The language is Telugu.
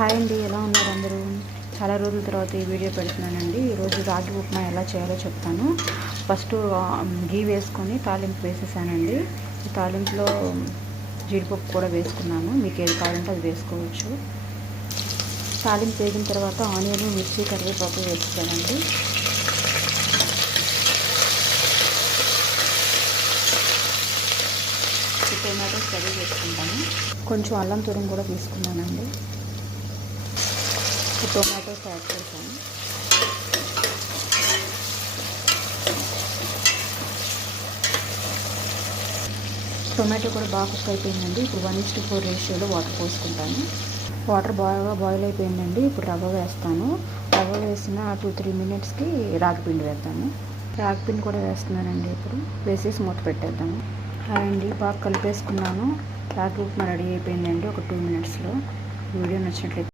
హాయ్ అండి, ఎలా ఉన్నారు అందరూ? చాలా రోజుల తర్వాత ఈ వీడియో పెడుతున్నానండి. ఈరోజు రాగి ఉప్మా ఎలా చేయాలో చెప్తాను. ఫస్ట్ గీ వేసుకొని తాలింపు వేసేసానండి. ఈ తాలింపులో జీడిపప్పు కూడా వేసుకున్నాను. మీకు ఏది కావాలంటే అది వేసుకోవచ్చు. తాలింపు వేగిన తర్వాత ఆనియన్, మిర్చి, కరివేపాకు వేస్తానండి. టొమాటోస్ కర్రీ వేసుకుంటాను. కొంచెం అల్లం తురుము కూడా తీసుకున్నానండి. టొమాటోస్ యాడ్ చేశాను. టొమాటో కూడా బాగా కుక్ అయిపోయిందండి. ఇప్పుడు 1:4 రేషియోలో వాటర్ పోసుకుంటాను. వాటర్ బాగా బాయిల్ అయిపోయిందండి. ఇప్పుడు రవ్వ వేస్తాను. రవ్వ వేసిన 2-3 మినిట్స్కి రాగిపిండి వేద్దాము. రాగిపిండి కూడా వేస్తున్నానండి. ఇప్పుడు వేసేసి మూత పెట్టేద్దాము. అండి బాగా కలిపేసుకున్నాను. రాగి ఉప్మా రెడీ అయిపోయిందండి ఒక 2 మినిట్స్లో. వీడియో నచ్చినట్లయితే